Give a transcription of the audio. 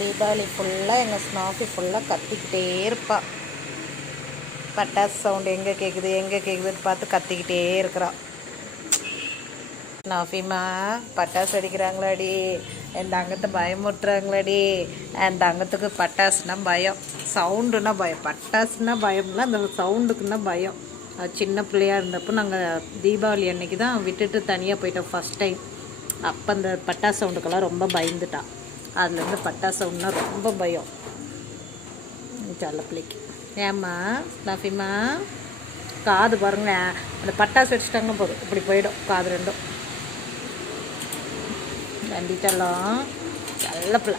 தீபாவளி ஃபுல்லாக எங்கள் ஸ்னாஃபி ஃபுல்லாக கத்திக்கிட்டே இருப்பாள். பட்டாசு சவுண்டு எங்கே கேட்குதுன்னு பார்த்து கத்திக்கிட்டே இருக்கிறாள். ஸ்னாஃபிமா பட்டாசு அடிக்கிறாங்களாடி, என் தங்கத்தை பயமுறுத்துறாங்களாடி. என் தங்கத்துக்கு பட்டாசுனா பயம், சவுண்டுனா பயம். பட்டாசுனா பயம்ல, அந்த சவுண்டுக்குன்னா பயம். சின்ன பிள்ளையாக இருந்தப்போ நாங்கள் தீபாவளி அன்னைக்கு தான் விட்டுட்டு தனியாக போயிட்டோம் ஃபஸ்ட் டைம். அப்போ அந்த பட்டாசு சவுண்டுக்கெல்லாம் ரொம்ப பயந்துட்டான். அதுலேருந்து பட்டாசு சவுண்டுனா ரொம்ப பயம் செல்ல பிள்ளைக்கு. ஏம்மா ஸ்னாஃபிமா காது பாருங்க, அந்த பட்டாசு வச்சுட்டாங்கன்னா போதும் இப்படி போயிடும் காது ரெண்டும். கண்டிச்சாலும் செல்ல பிள்ளை.